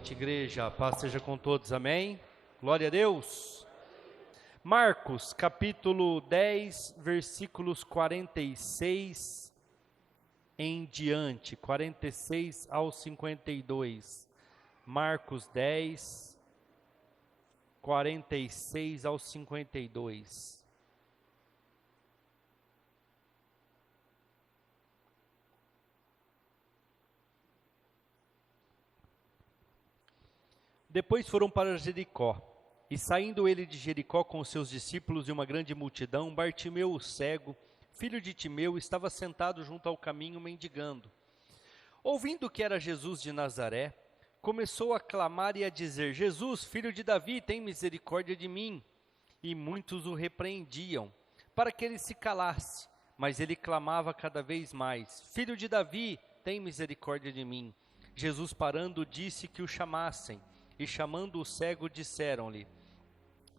noite, igreja. A paz seja com todos, amém? Glória a Deus. Marcos, capítulo 10, versículos 46 em diante, 46 ao 52. Marcos 10, 46 ao 52. Depois foram para Jericó, e saindo ele de Jericó com os seus discípulos e uma grande multidão, Bartimeu o cego, filho de Timeu, estava sentado junto ao caminho mendigando. Ouvindo que era Jesus de Nazaré, começou a clamar e a dizer: Jesus, filho de Davi, tem misericórdia de mim. E muitos o repreendiam, para que ele se calasse, mas ele clamava cada vez mais: Filho de Davi, tem misericórdia de mim. Jesus, parando, disse que o chamassem. E chamando o cego, disseram-lhe: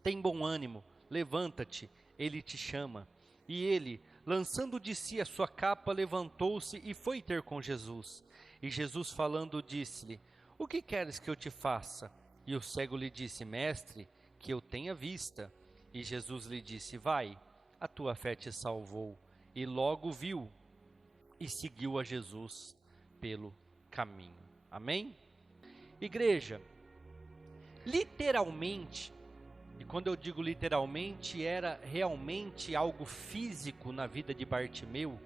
tem bom ânimo, levanta-te, ele te chama. E ele, lançando de si a sua capa, levantou-se e foi ter com Jesus. E Jesus, falando, disse-lhe: o que queres que eu te faça? E o cego lhe disse: Mestre, que eu tenha vista. E Jesus lhe disse: vai, a tua fé te salvou. E logo viu e seguiu a Jesus pelo caminho. Amém? Igreja, literalmente, e quando eu digo literalmente, era realmente algo físico na vida de Bartimeu.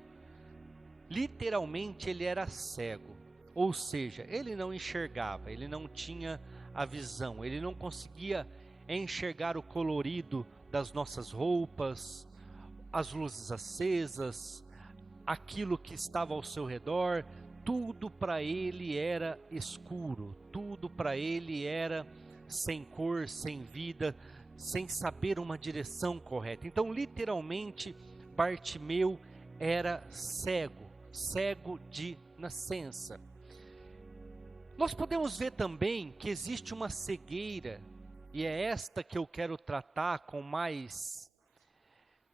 Literalmente ele era cego, ou seja, ele não enxergava, ele não tinha a visão, ele não conseguia enxergar o colorido das nossas roupas, as luzes acesas, aquilo que estava ao seu redor. Tudo para ele era escuro, tudo para ele era sem cor, sem vida, sem saber uma direção correta. Então, literalmente, Bartimeu era cego, cego de nascença. Nós podemos ver também que existe uma cegueira, e é esta que eu quero tratar com mais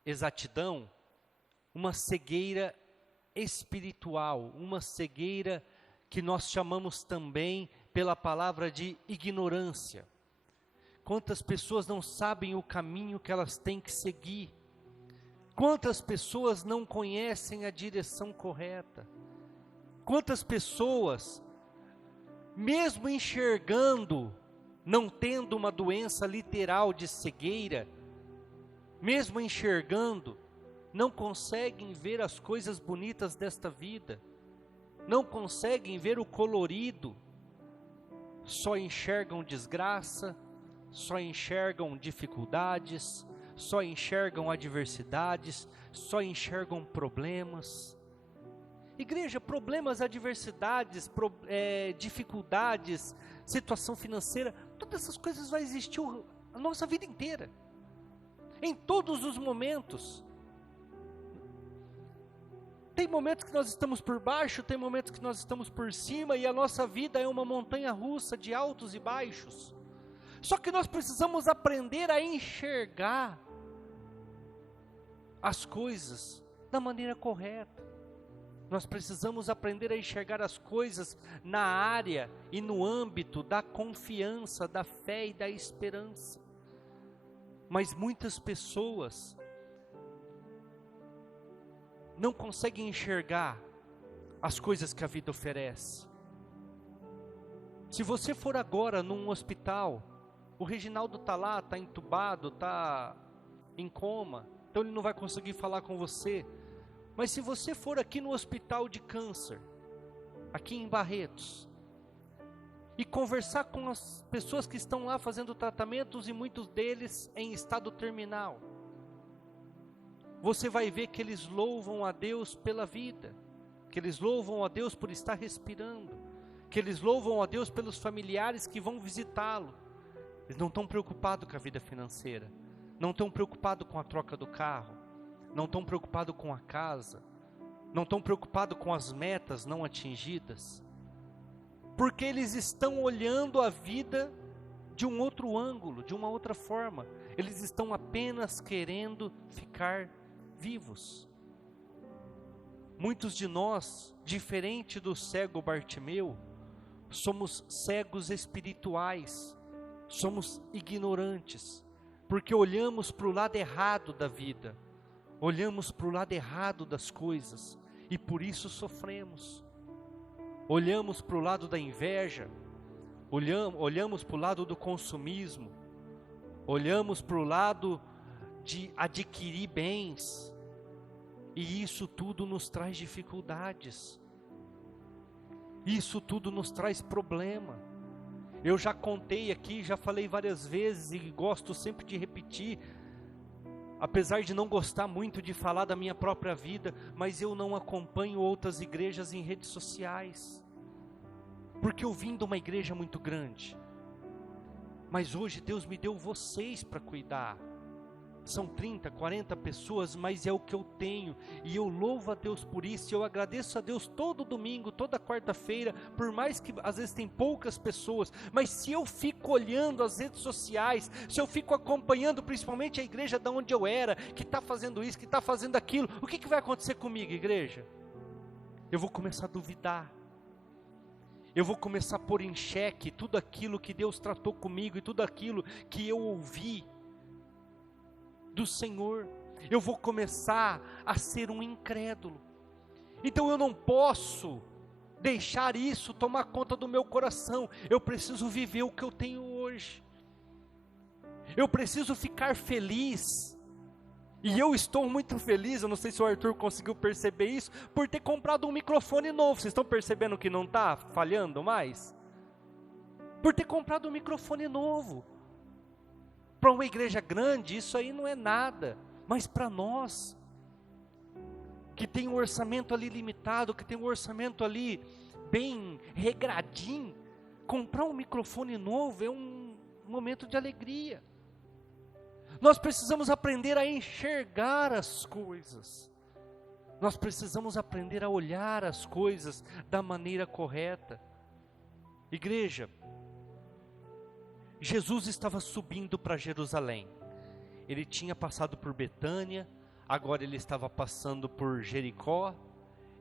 exatidão, uma cegueira espiritual, uma cegueira que nós chamamos também pela palavra de ignorância. Quantas pessoas não sabem o caminho que elas têm que seguir? Quantas pessoas não conhecem a direção correta? Quantas pessoas, mesmo enxergando, não tendo uma doença literal de cegueira, mesmo enxergando, não conseguem ver as coisas bonitas desta vida, não conseguem ver o colorido, só enxergam desgraça, só enxergam dificuldades, só enxergam adversidades, só enxergam problemas. Igreja, problemas, adversidades, dificuldades, situação financeira, todas essas coisas vão existir a nossa vida inteira, em todos os momentos. Tem momentos que nós estamos por baixo, tem momentos que nós estamos por cima, e a nossa vida é uma montanha russa de altos e baixos. Só que nós precisamos aprender a enxergar as coisas da maneira correta. Nós precisamos aprender a enxergar as coisas na área e no âmbito da confiança, da fé e da esperança. Mas muitas pessoas não conseguem enxergar as coisas que a vida oferece. Se você for agora num hospital, o Reginaldo está lá, está entubado, está em coma, então ele não vai conseguir falar com você. Mas se você for aqui no hospital de câncer, aqui em Barretos, e conversar com as pessoas que estão lá fazendo tratamentos, e muitos deles em estado terminal, você vai ver que eles louvam a Deus pela vida, que eles louvam a Deus por estar respirando, que eles louvam a Deus pelos familiares que vão visitá-lo. Eles não estão preocupados com a vida financeira, não estão preocupados com a troca do carro, não estão preocupados com a casa, não estão preocupados com as metas não atingidas, porque eles estão olhando a vida de um outro ângulo, de uma outra forma. Eles estão apenas querendo ficar vivos. Muitos de nós, diferente do cego Bartimeu, somos cegos espirituais, somos ignorantes, porque olhamos para o lado errado da vida, olhamos para o lado errado das coisas, e por isso sofremos. Olhamos para o lado da inveja, olhamos para o lado do consumismo, olhamos para o lado de adquirir bens, e isso tudo nos traz dificuldades, isso tudo nos traz problema. Eu já contei aqui, já falei várias vezes, e gosto sempre de repetir, apesar de não gostar muito de falar da minha própria vida, mas eu não acompanho outras igrejas em redes sociais, porque eu vim de uma igreja muito grande, mas hoje Deus me deu vocês para cuidar. São 30, 40 pessoas, mas é o que eu tenho, e eu louvo a Deus por isso, e eu agradeço a Deus todo domingo, toda quarta-feira, por mais que às vezes tem poucas pessoas, mas se eu fico olhando as redes sociais, se eu fico acompanhando principalmente a igreja de onde eu era, que está fazendo isso, que está fazendo aquilo, o que vai acontecer comigo, igreja? Eu vou começar a duvidar, eu vou começar a pôr em xeque tudo aquilo que Deus tratou comigo, e tudo aquilo que eu ouvi do Senhor. Eu vou começar a ser um incrédulo. Então eu não posso deixar isso tomar conta do meu coração. Eu preciso viver o que eu tenho hoje. Eu preciso ficar feliz. E eu estou muito feliz, eu não sei se o Arthur conseguiu perceber isso, por ter comprado um microfone novo. Vocês estão percebendo que não está falhando mais? Por ter comprado um microfone novo. Para uma igreja grande, isso aí não é nada, mas para nós, que tem um orçamento ali limitado, que tem um orçamento ali bem regradinho, comprar um microfone novo é um momento de alegria. Nós precisamos aprender a enxergar as coisas, nós precisamos aprender a olhar as coisas da maneira correta. Igreja, Jesus estava subindo para Jerusalém, ele tinha passado por Betânia, agora ele estava passando por Jericó,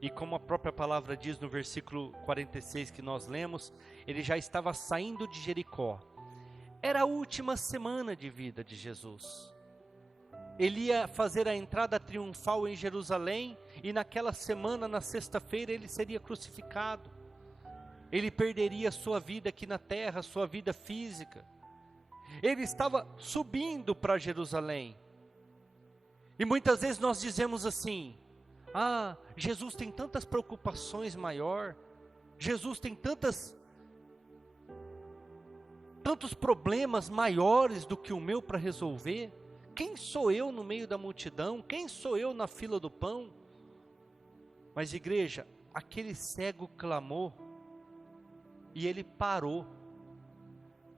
e como a própria palavra diz no versículo 46 que nós lemos, ele já estava saindo de Jericó. Era a última semana de vida de Jesus, ele ia fazer a entrada triunfal em Jerusalém, e naquela semana, na sexta-feira, ele seria crucificado. Ele perderia sua vida aqui na terra, sua vida física. Ele estava subindo para Jerusalém. E muitas vezes nós dizemos assim: Jesus tem tantas preocupações maior, Jesus tem tantos problemas maiores do que o meu para resolver. Quem sou eu no meio da multidão? Quem sou eu na fila do pão? Mas igreja, aquele cego clamou, e ele parou,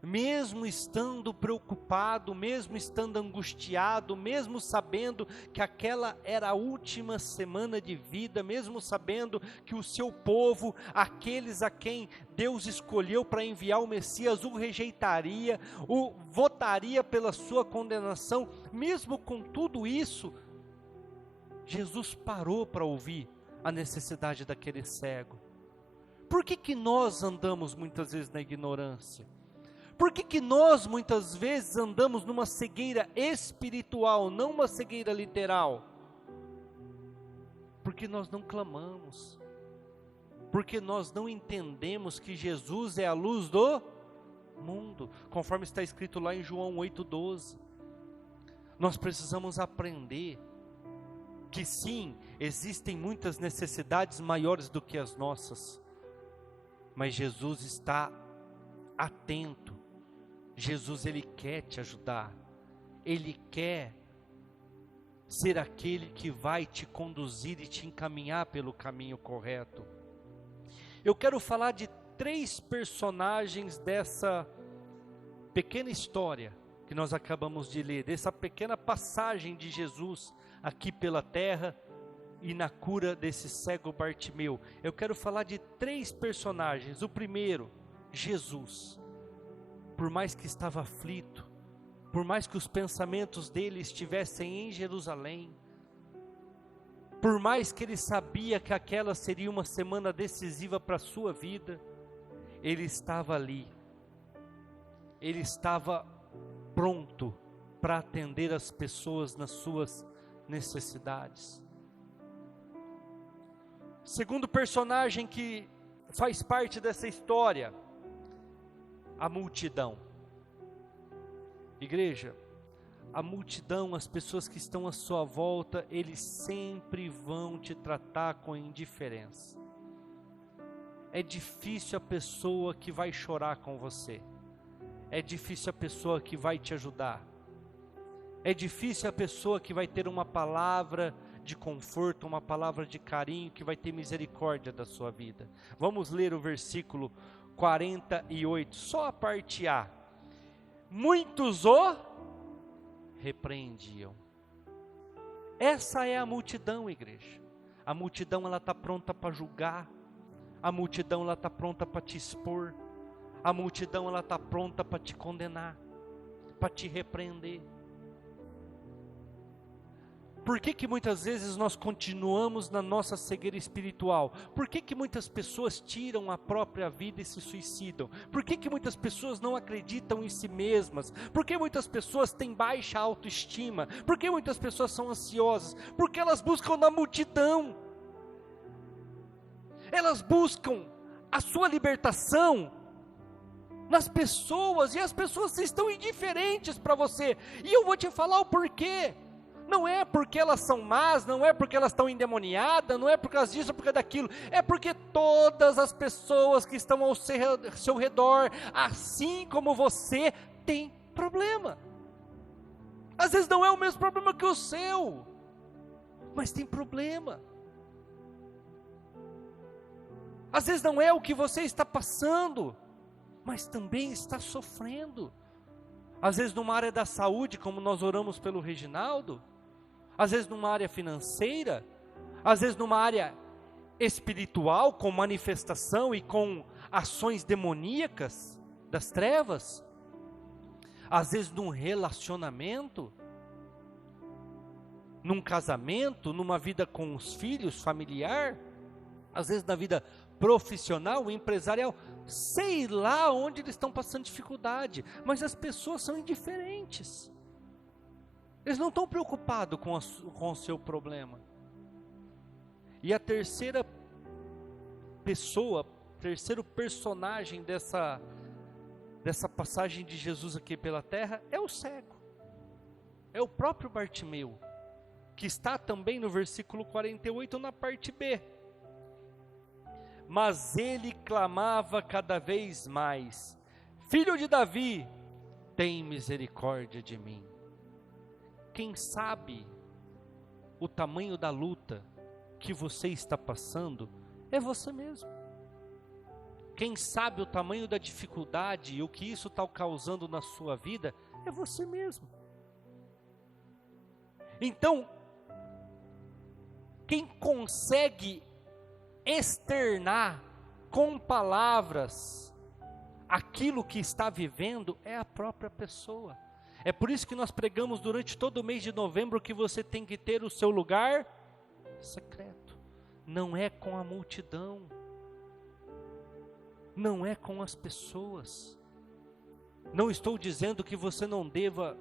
mesmo estando preocupado, mesmo estando angustiado, mesmo sabendo que aquela era a última semana de vida, mesmo sabendo que o seu povo, aqueles a quem Deus escolheu para enviar o Messias, o rejeitaria, o votaria pela sua condenação, mesmo com tudo isso, Jesus parou para ouvir a necessidade daquele cego. Por que nós andamos muitas vezes na ignorância? Por que nós muitas vezes andamos numa cegueira espiritual, não uma cegueira literal? Porque nós não clamamos, porque nós não entendemos que Jesus é a luz do mundo, conforme está escrito lá em João 8,12. Nós precisamos aprender que sim, existem muitas necessidades maiores do que as nossas, mas Jesus está atento. Jesus, Ele quer te ajudar, Ele quer ser aquele que vai te conduzir e te encaminhar pelo caminho correto. Eu quero falar de 3 personagens dessa pequena história que nós acabamos de ler, dessa pequena passagem de Jesus aqui pela terra e na cura desse cego Bartimeu. Eu quero falar de 3 personagens. O primeiro, Jesus. Por mais que estava aflito, por mais que os pensamentos dele estivessem em Jerusalém, por mais que ele sabia que aquela seria uma semana decisiva para a sua vida, ele estava ali, ele estava pronto para atender as pessoas nas suas necessidades. Segundo personagem que faz parte dessa história, a multidão. Igreja, a multidão, as pessoas que estão à sua volta, eles sempre vão te tratar com indiferença. É difícil a pessoa que vai chorar com você. É difícil a pessoa que vai te ajudar. É difícil a pessoa que vai ter uma palavra de conforto, uma palavra de carinho, que vai ter misericórdia da sua vida. Vamos ler o versículo 48, só a parte A. Muitos o repreendiam. Essa é a multidão, igreja. A multidão, ela está pronta para julgar. A multidão, ela está pronta para te expor. A multidão, ela está pronta para te condenar, para te repreender. Por que muitas vezes nós continuamos na nossa cegueira espiritual? Por que muitas pessoas tiram a própria vida e se suicidam? Por que muitas pessoas não acreditam em si mesmas? Por que muitas pessoas têm baixa autoestima? Por que muitas pessoas são ansiosas? Porque elas buscam na multidão. Elas buscam a sua libertação nas pessoas, e as pessoas estão indiferentes para você. E eu vou te falar o porquê. Não é porque elas são más, não é porque elas estão endemoniadas, não é por causa disso ou por causa daquilo, é porque todas as pessoas que estão ao seu redor, assim como você, têm problema. Às vezes não é o mesmo problema que o seu, mas tem problema. Às vezes não é o que você está passando, mas também está sofrendo. Às vezes numa área da saúde, como nós oramos pelo Reginaldo, às vezes numa área financeira, às vezes numa área espiritual, com manifestação e com ações demoníacas das trevas, às vezes num relacionamento, num casamento, numa vida com os filhos, familiar, às vezes na vida profissional, empresarial, sei lá onde eles estão passando dificuldade, mas as pessoas são indiferentes. Eles não estão preocupados com o seu problema. E a terceira pessoa, terceiro personagem dessa passagem de Jesus aqui pela terra, é o cego. É o próprio Bartimeu, que está também no versículo 48, na parte B. Mas ele clamava cada vez mais: Filho de Davi, tem misericórdia de mim. Quem sabe o tamanho da luta que você está passando é você mesmo. Quem sabe o tamanho da dificuldade e o que isso está causando na sua vida é você mesmo. Então, quem consegue externar com palavras aquilo que está vivendo é a própria pessoa. É por isso que nós pregamos durante todo o mês de novembro que você tem que ter o seu lugar secreto. Não é com a multidão, não é com as pessoas. Não estou dizendo que você não deva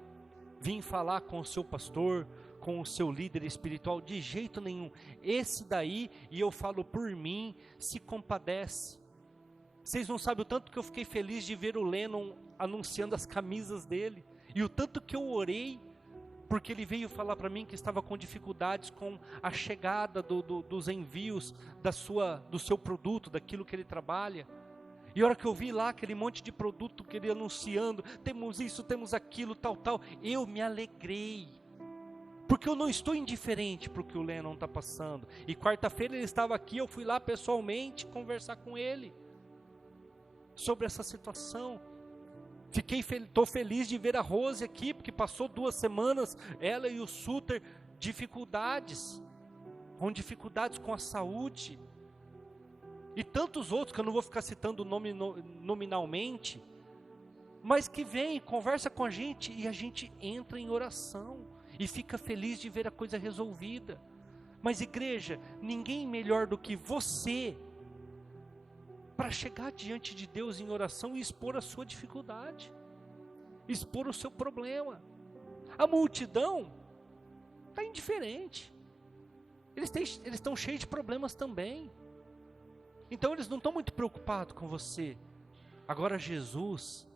vir falar com o seu pastor, com o seu líder espiritual, de jeito nenhum. Esse daí, e eu falo por mim, se compadece. Vocês não sabem o tanto que eu fiquei feliz de ver o Lennon anunciando as camisas dele, e o tanto que eu orei, porque ele veio falar para mim que estava com dificuldades com a chegada dos envios do seu produto, daquilo que ele trabalha. E a hora que eu vi lá aquele monte de produto que ele anunciando, temos isso, temos aquilo, tal, eu me alegrei, porque eu não estou indiferente para o que o Lennon está passando. E quarta-feira ele estava aqui, eu fui lá pessoalmente conversar com ele sobre essa situação. Estou feliz de ver a Rose aqui, porque passou 2 semanas, ela e o Suter, com dificuldades com a saúde, e tantos outros que eu não vou ficar citando nominalmente, mas que vem, conversa com a gente, e a gente entra em oração, e fica feliz de ver a coisa resolvida. Mas igreja, ninguém melhor do que você para chegar diante de Deus em oração e expor a sua dificuldade, expor o seu problema. A multidão está indiferente, eles estão cheios de problemas também, então eles não estão muito preocupados com você. Agora Jesus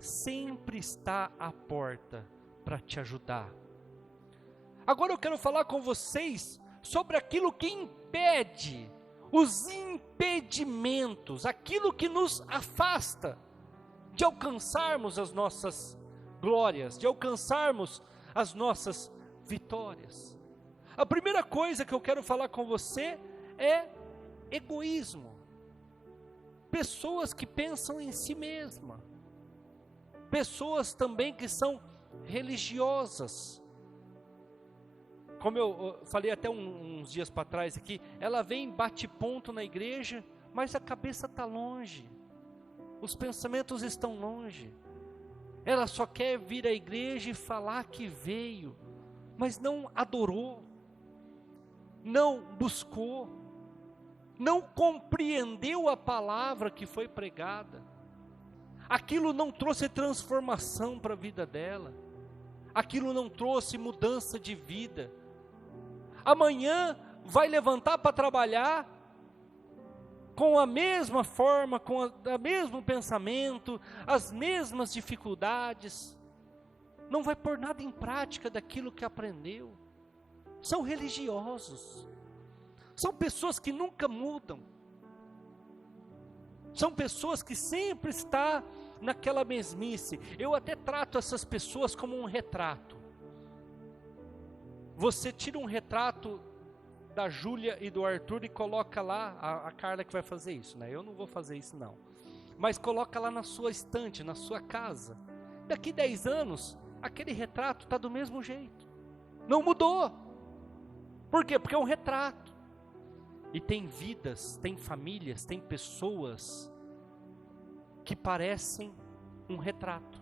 sempre está à porta para te ajudar. Agora eu quero falar com vocês sobre aquilo que impede, os impedimentos, aquilo que nos afasta de alcançarmos as nossas glórias, de alcançarmos as nossas vitórias. A primeira coisa que eu quero falar com você é egoísmo. Pessoas que pensam em si mesma, pessoas também que são religiosas. Como eu falei até uns dias para trás aqui, ela vem, bate ponto na igreja, mas a cabeça está longe, os pensamentos estão longe. Ela só quer vir à igreja e falar que veio, mas não adorou, não buscou, não compreendeu a palavra que foi pregada. Aquilo não trouxe transformação para a vida dela, aquilo não trouxe mudança de vida. Amanhã vai levantar para trabalhar com a mesma forma, com o mesmo pensamento, as mesmas dificuldades, não vai pôr nada em prática daquilo que aprendeu. São religiosos, são pessoas que nunca mudam, são pessoas que sempre estão naquela mesmice. Eu até trato essas pessoas como um retrato. Você tira um retrato da Júlia e do Arthur e coloca lá, a Carla que vai fazer isso, né? Eu não vou fazer isso não, mas coloca lá na sua estante, na sua casa. Daqui 10 anos, aquele retrato está do mesmo jeito, não mudou. Por quê? Porque é um retrato. E tem vidas, tem famílias, tem pessoas que parecem um retrato.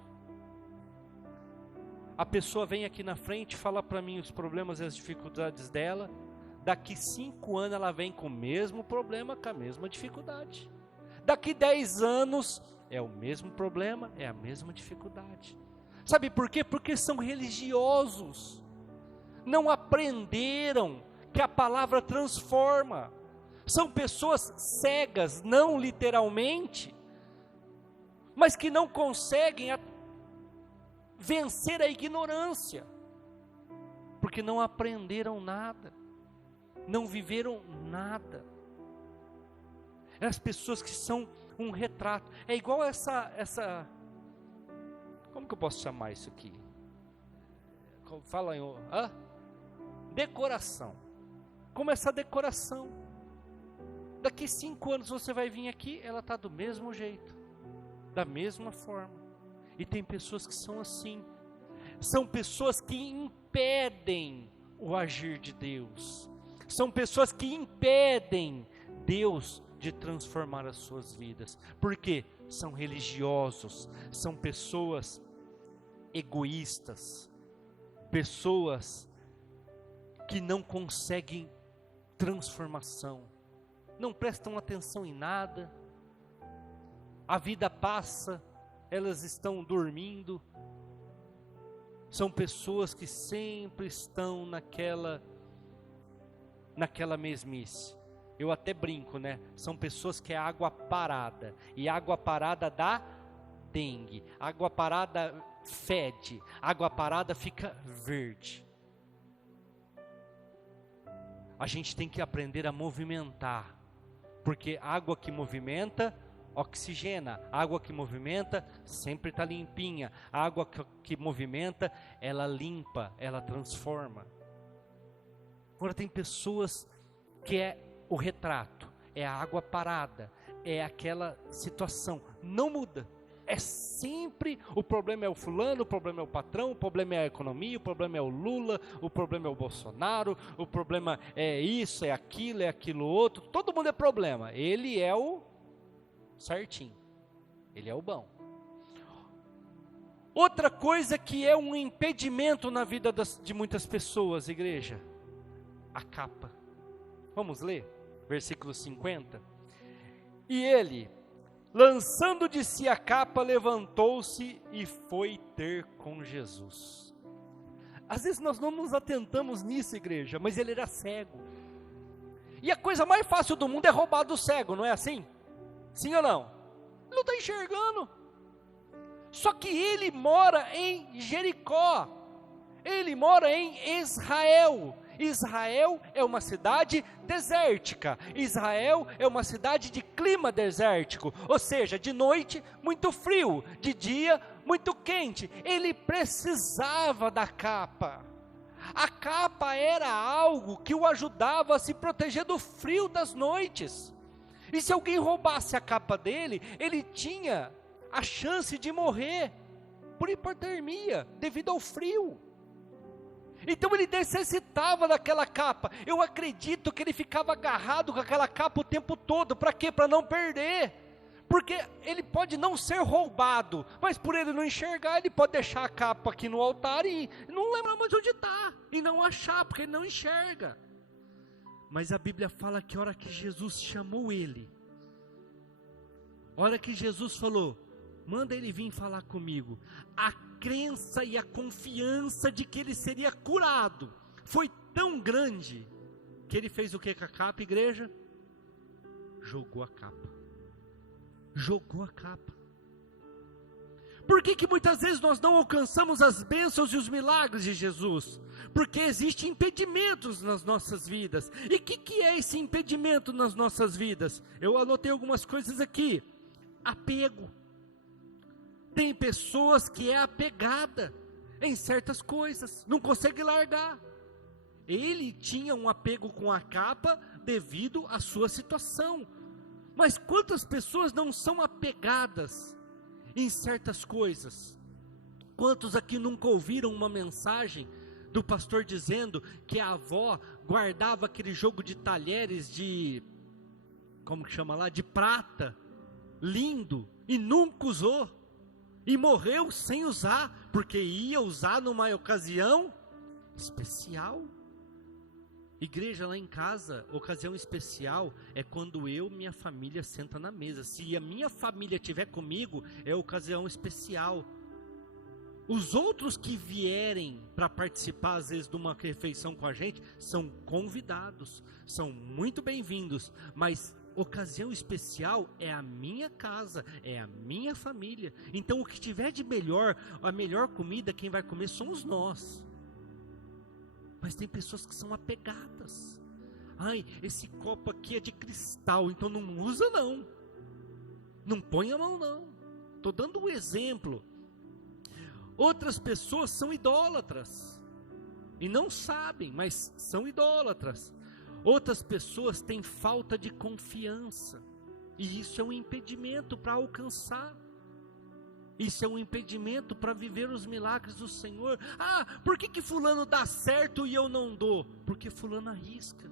A pessoa vem aqui na frente, fala para mim os problemas e as dificuldades dela, daqui 5 anos ela vem com o mesmo problema, com a mesma dificuldade. Daqui 10 anos é o mesmo problema, é a mesma dificuldade. Sabe por quê? Porque são religiosos, não aprenderam que a palavra transforma. São pessoas cegas, não literalmente, mas que não conseguem vencer a ignorância, porque não aprenderam nada, não viveram nada. É as pessoas que são um retrato. É igual essa como que eu posso chamar isso aqui? Fala em decoração. Como essa decoração. Daqui 5 anos você vai vir aqui, ela está do mesmo jeito, da mesma forma. E tem pessoas que são assim. São pessoas que impedem o agir de Deus. São pessoas que impedem Deus de transformar as suas vidas. Por quê? São religiosos, são pessoas egoístas, pessoas que não conseguem transformação, não prestam atenção em nada, a vida passa, elas estão dormindo, são pessoas que sempre estão naquela mesmice. Eu até brinco, né? São pessoas que é água parada, e água parada dá dengue, água parada fede, água parada fica verde. A gente tem que aprender a movimentar, porque água que movimenta, oxigena. Água que movimenta, sempre está limpinha. Água que movimenta, ela limpa, ela transforma. Agora tem pessoas que é o retrato, é a água parada, é aquela situação, não muda. É sempre, o problema é o fulano, o problema é o patrão, o problema é a economia, o problema é o Lula, o problema é o Bolsonaro, o problema é isso, é aquilo outro, todo mundo é problema. Ele é o certinho, ele é o bom. Outra coisa que é um impedimento na vida de muitas pessoas, igreja, a capa. Vamos ler? Versículo 50. E ele, lançando de si a capa, levantou-se e foi ter com Jesus. Às vezes nós não nos atentamos nisso, igreja, mas ele era cego. E a coisa mais fácil do mundo é roubar do cego, não é assim? Sim ou não? Ele não está enxergando. Só que ele mora em Jericó. Ele mora em Israel. Israel é uma cidade desértica. Israel é uma cidade de clima desértico. Ou seja, de noite muito frio, de dia muito quente. Ele precisava da capa. A capa era algo que o ajudava a se proteger do frio das noites. E se alguém roubasse a capa dele, ele tinha a chance de morrer por hipotermia, devido ao frio. Então ele necessitava daquela capa. Eu acredito que ele ficava agarrado com aquela capa o tempo todo. Para quê? Para não perder. Porque ele pode não ser roubado, mas por ele não enxergar, ele pode deixar a capa aqui no altar e não lembrar mais onde está, e não achar, porque ele não enxerga. Mas a Bíblia fala que a hora que Jesus chamou ele, a hora que Jesus falou, manda ele vir falar comigo, a crença e a confiança de que ele seria curado foi tão grande, que ele fez o que com a capa, igreja? Jogou a capa. Jogou a capa. Por que muitas vezes nós não alcançamos as bênçãos e os milagres de Jesus? Porque existem impedimentos nas nossas vidas. E o que é esse impedimento nas nossas vidas? Eu anotei algumas coisas aqui. Apego. Tem pessoas que é apegada em certas coisas, não consegue largar. Ele tinha um apego com a capa devido à sua situação. Mas quantas pessoas não são apegadas em certas coisas? Quantos aqui nunca ouviram uma mensagem do pastor dizendo que a avó guardava aquele jogo de talheres de, como que chama lá, de prata, lindo, e nunca usou, e morreu sem usar, porque ia usar numa ocasião especial? Igreja, lá em casa, ocasião especial é quando eu e minha família senta na mesa. Se a minha família estiver comigo, é ocasião especial. Os outros que vierem para participar, às vezes, de uma refeição com a gente, são convidados, são muito bem-vindos, mas ocasião especial é a minha casa, é a minha família. Então, o que tiver de melhor, a melhor comida, quem vai comer somos nós. Mas tem pessoas que são apegadas. Ai, esse copo aqui é de cristal, então não usa não. Não põe a mão não. Estou dando um exemplo. Outras pessoas são idólatras. E não sabem, mas são idólatras. Outras pessoas têm falta de confiança. E isso é um impedimento para alcançar. Isso é um impedimento para viver os milagres do Senhor. Ah, por que fulano dá certo e eu não dou? Porque fulano arrisca.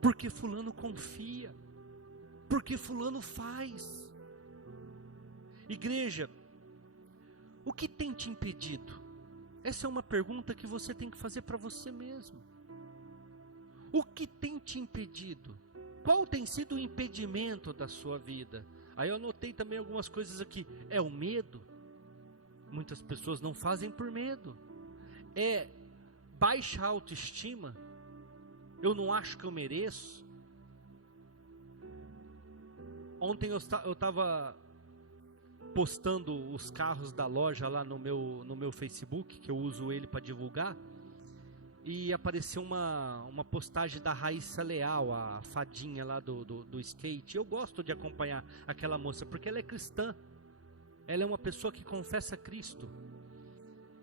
Porque fulano confia. Porque fulano faz. Igreja, o que tem te impedido? Essa é uma pergunta que você tem que fazer para você mesmo. O que tem te impedido? Qual tem sido o impedimento da sua vida? Aí eu anotei também algumas coisas aqui. É o medo. Muitas pessoas não fazem por medo. É baixa autoestima. Eu não acho que eu mereço. Ontem eu estava postando os carros da loja lá no meu Facebook, que eu uso ele para divulgar. E apareceu uma postagem da Raíssa Leal, a fadinha lá do skate. Eu gosto de acompanhar aquela moça, porque ela é cristã. Ela é uma pessoa que confessa Cristo.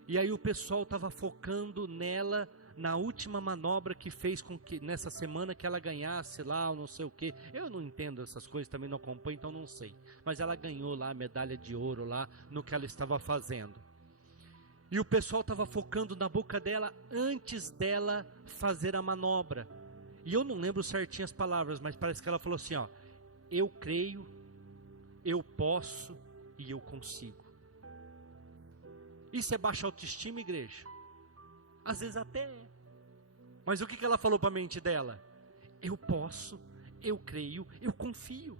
E aí o pessoal estava focando nela, na última manobra que fez com que, nessa semana, que ela ganhasse lá, ou não sei o que. Eu não entendo essas coisas, também não acompanho, então não sei. Mas ela ganhou lá a medalha de ouro lá, no que ela estava fazendo. E o pessoal estava focando na boca dela antes dela fazer a manobra. E eu não lembro certinho as palavras, mas parece que ela falou assim, ó: eu creio, eu posso e eu consigo. Isso é baixa autoestima, igreja? Às vezes até é. Mas o que ela falou para a mente dela? Eu posso, eu creio, eu confio.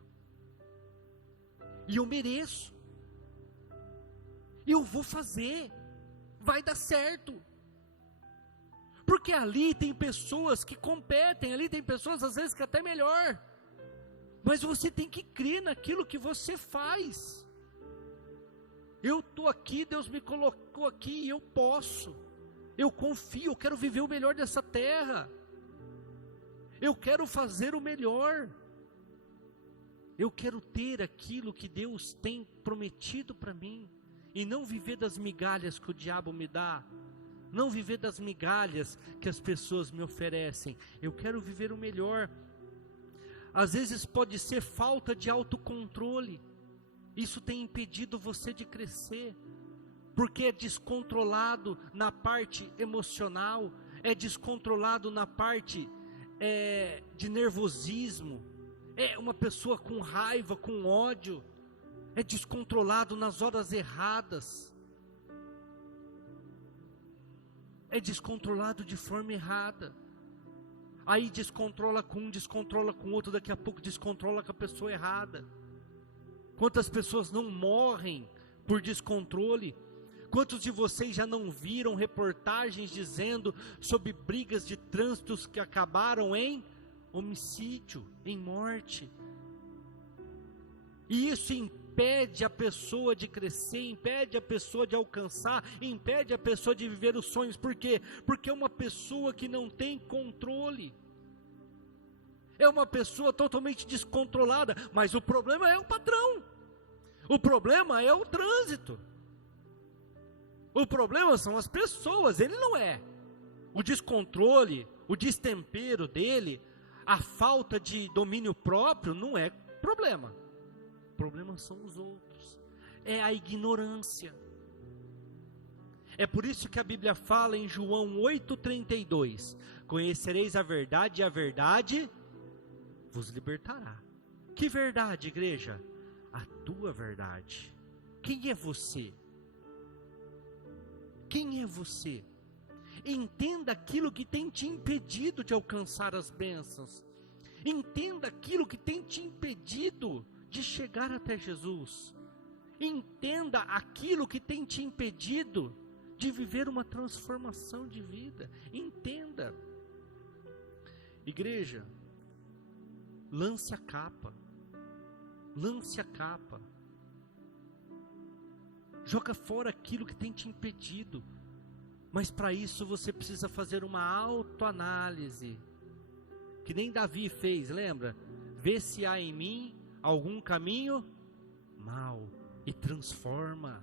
E eu mereço. Eu vou fazer. Vai dar certo. Porque ali tem pessoas que competem, ali tem pessoas às vezes que até melhor. Mas você tem que crer naquilo que você faz. Eu estou aqui, Deus me colocou aqui e eu posso. Eu confio, eu quero viver o melhor dessa terra. Eu quero fazer o melhor. Eu quero ter aquilo que Deus tem prometido para mim. E não viver das migalhas que o diabo me dá. Não viver das migalhas que as pessoas me oferecem. Eu quero viver o melhor. Às vezes pode ser falta de autocontrole. Isso tem impedido você de crescer. Porque é descontrolado na parte emocional. É descontrolado na parte de nervosismo. É uma pessoa com raiva, com ódio. É descontrolado nas horas erradas. É descontrolado de forma errada. Aí descontrola com um, descontrola com outro, daqui a pouco descontrola com a pessoa errada. Quantas pessoas não morrem por descontrole? Quantos de vocês já não viram reportagens dizendo sobre brigas de trânsito que acabaram em homicídio, em morte? E isso impede a pessoa de crescer, impede a pessoa de alcançar, impede a pessoa de viver os sonhos. Por quê? Porque é uma pessoa que não tem controle. É uma pessoa totalmente descontrolada. Mas o problema é o patrão. O problema é o trânsito. O problema são as pessoas, ele não é. O descontrole, o destempero dele, a falta de domínio próprio não é problema. O problema são os outros. É a ignorância. É por isso que a Bíblia fala em João 8,32: conhecereis a verdade e a verdade vos libertará. Que verdade, igreja? A tua verdade. Quem é você? Quem é você? Entenda aquilo que tem te impedido de alcançar as bênçãos. Entenda aquilo que tem te impedido de chegar até Jesus. Entenda aquilo que tem te impedido de viver uma transformação de vida. Entenda. Igreja, lance a capa. Lance a capa. Joga fora aquilo que tem te impedido. Mas para isso você precisa fazer uma autoanálise. Que nem Davi fez, lembra? Vê se há em mim algum caminho mau e transforma.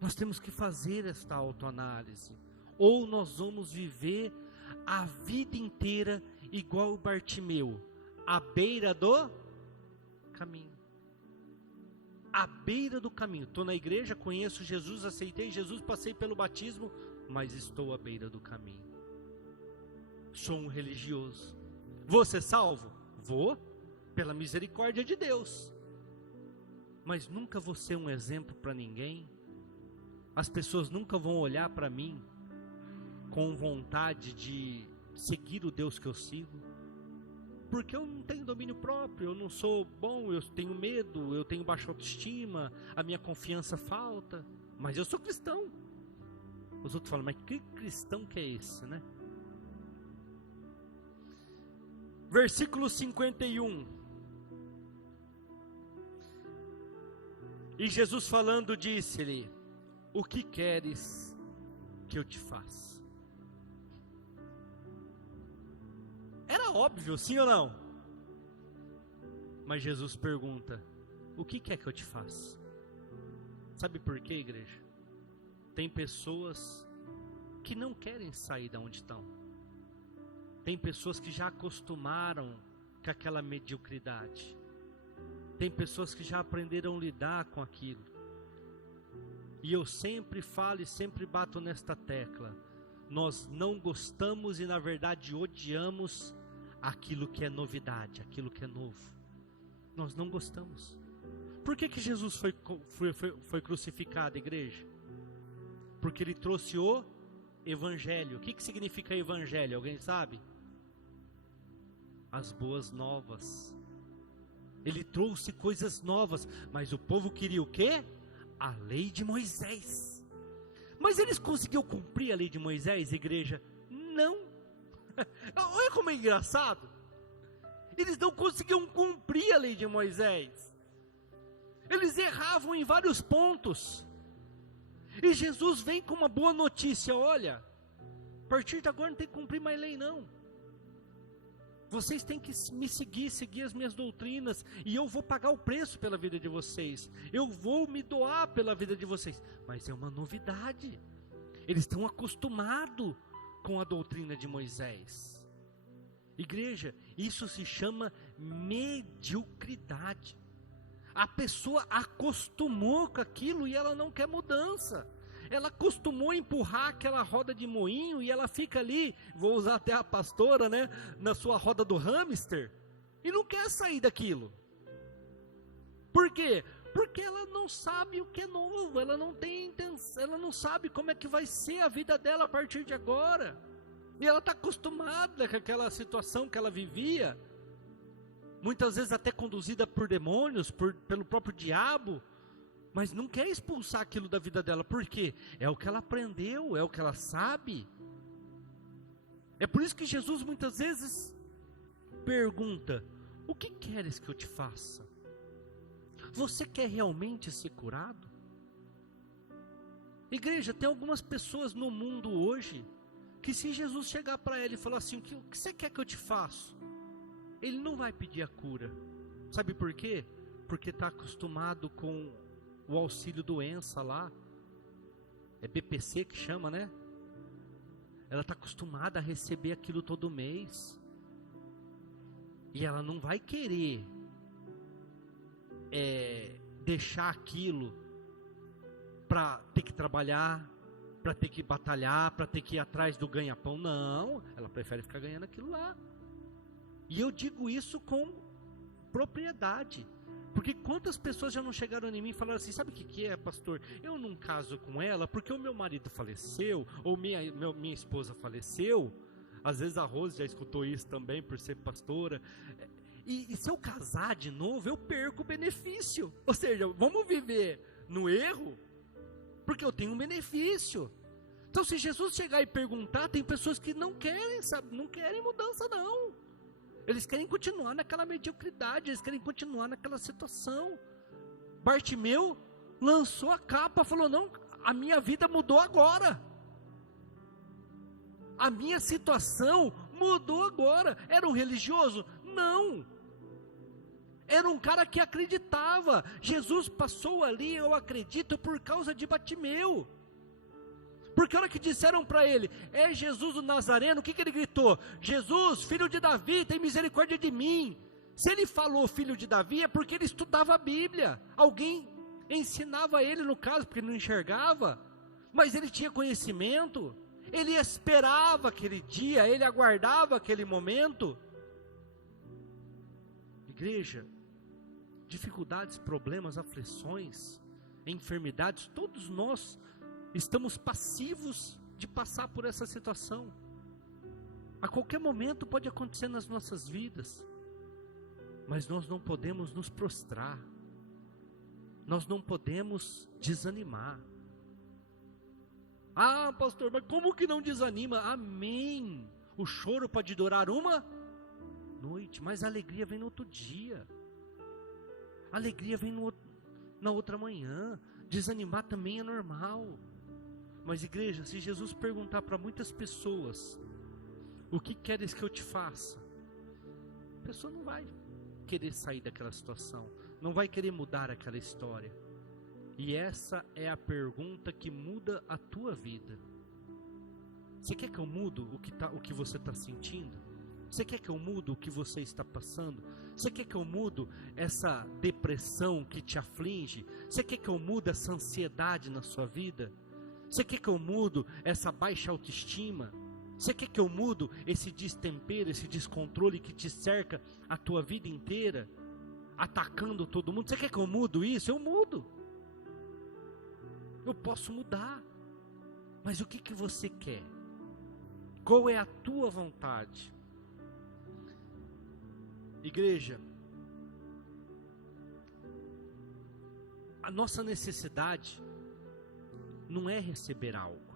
Nós temos que fazer esta autoanálise. Ou nós vamos viver a vida inteira igual o Bartimeu, à beira do caminho. À beira do caminho. Estou na igreja, conheço Jesus, aceitei Jesus, passei pelo batismo, mas estou à beira do caminho. Sou um religioso. Vou ser salvo? Vou, pela misericórdia de Deus. Mas nunca vou ser um exemplo para ninguém. As pessoas nunca vão olhar para mim com vontade de seguir o Deus que eu sigo. Porque eu não tenho domínio próprio, eu não sou bom, eu tenho medo, eu tenho baixa autoestima, a minha confiança falta. Mas eu sou cristão. Os outros falam, mas que cristão que é esse, né? Versículo 51. E Jesus falando disse-lhe: o que queres que eu te faça? Era óbvio, sim ou não? Mas Jesus pergunta: o que quer que eu te faça? Sabe por quê, igreja? Tem pessoas que não querem sair de onde estão. Tem pessoas que já acostumaram com aquela mediocridade. Tem pessoas que já aprenderam a lidar com aquilo. E eu sempre falo e sempre bato nesta tecla: nós não gostamos e na verdade odiamos aquilo que é novidade, aquilo que é novo. Nós não gostamos. Por que Jesus foi crucificado, igreja? Porque ele trouxe o Evangelho. O que significa Evangelho? Alguém sabe? As boas novas. Ele trouxe coisas novas, mas o povo queria o quê? A lei de Moisés. Mas eles conseguiam cumprir a lei de Moisés, igreja? Não. Olha como é engraçado. Eles não conseguiam cumprir a lei de Moisés. Eles erravam em vários pontos. E Jesus vem com uma boa notícia: olha, a partir de agora não tem que cumprir mais lei não. Vocês têm que me seguir as minhas doutrinas, e eu vou pagar o preço pela vida de vocês. Eu vou me doar pela vida de vocês. Mas é uma novidade. Eles estão acostumados com a doutrina de Moisés. Igreja, isso se chama mediocridade. A pessoa acostumou com aquilo e ela não quer mudança. Ela acostumou a empurrar aquela roda de moinho e ela fica ali, vou usar até a pastora, né, na sua roda do hamster, e não quer sair daquilo. Por quê? Porque ela não sabe o que é novo, ela não tem intenção, ela não sabe como é que vai ser a vida dela a partir de agora. E ela está acostumada com aquela situação que ela vivia, muitas vezes até conduzida por demônios, pelo próprio diabo, mas não quer expulsar aquilo da vida dela. Por quê? É o que ela aprendeu, é o que ela sabe. É por isso que Jesus muitas vezes pergunta: o que queres que eu te faça? Você quer realmente ser curado? Igreja, tem algumas pessoas no mundo hoje, que se Jesus chegar para ela e falar assim: o que você quer que eu te faça? Ele não vai pedir a cura. Sabe por quê? Porque está acostumado com o auxílio doença lá, é BPC que chama, né? Ela está acostumada a receber aquilo todo mês, e ela não vai querer deixar aquilo para ter que trabalhar, para ter que batalhar, para ter que ir atrás do ganha-pão. Não, ela prefere ficar ganhando aquilo lá. E eu digo isso com propriedade. Porque quantas pessoas já não chegaram em mim e falaram assim: sabe o que é, pastor? Eu não caso com ela porque o meu marido faleceu, ou minha esposa faleceu. Às vezes a Rose já escutou isso também, por ser pastora. E se eu casar de novo, eu perco o benefício. Ou seja, vamos viver no erro, porque eu tenho um benefício. Então, se Jesus chegar e perguntar, tem pessoas que não querem, sabe, não querem mudança não. Eles querem continuar naquela mediocridade, eles querem continuar naquela situação. Bartimeu lançou a capa, falou: não, a minha vida mudou agora. A minha situação mudou agora. Era um religioso? Não. Era um cara que acreditava. Jesus passou ali, eu acredito, por causa de Bartimeu. Porque a hora que disseram para ele: é Jesus o Nazareno, o que ele gritou? Jesus, filho de Davi, tem misericórdia de mim. Se ele falou filho de Davi, é porque ele estudava a Bíblia. Alguém ensinava ele, no caso, porque ele não enxergava. Mas ele tinha conhecimento. Ele esperava aquele dia, ele aguardava aquele momento. Igreja, dificuldades, problemas, aflições, enfermidades, todos nós estamos passivos de passar por essa situação. A qualquer momento pode acontecer nas nossas vidas, mas nós não podemos nos prostrar, nós não podemos desanimar. Ah, pastor, mas como que não desanima? Amém. O choro pode durar uma noite, mas a alegria vem no outro dia. A alegria vem na outra manhã. Desanimar também é normal. Mas igreja, se Jesus perguntar para muitas pessoas: o que queres que eu te faça? A pessoa não vai querer sair daquela situação, não vai querer mudar aquela história. E essa é a pergunta que muda a tua vida. Você quer que eu mude o que você está sentindo? Você quer que eu mude o que você está passando? Você quer que eu mude essa depressão que te aflige? Você quer que eu mude essa ansiedade na sua vida? Você quer que eu mude essa baixa autoestima? Você quer que eu mude esse destempero, esse descontrole que te cerca a tua vida inteira, atacando todo mundo? Você quer que eu mude isso? Eu mudo. Eu posso mudar. Mas o que você quer? Qual é a tua vontade? Igreja, A nossa necessidade não é receber algo.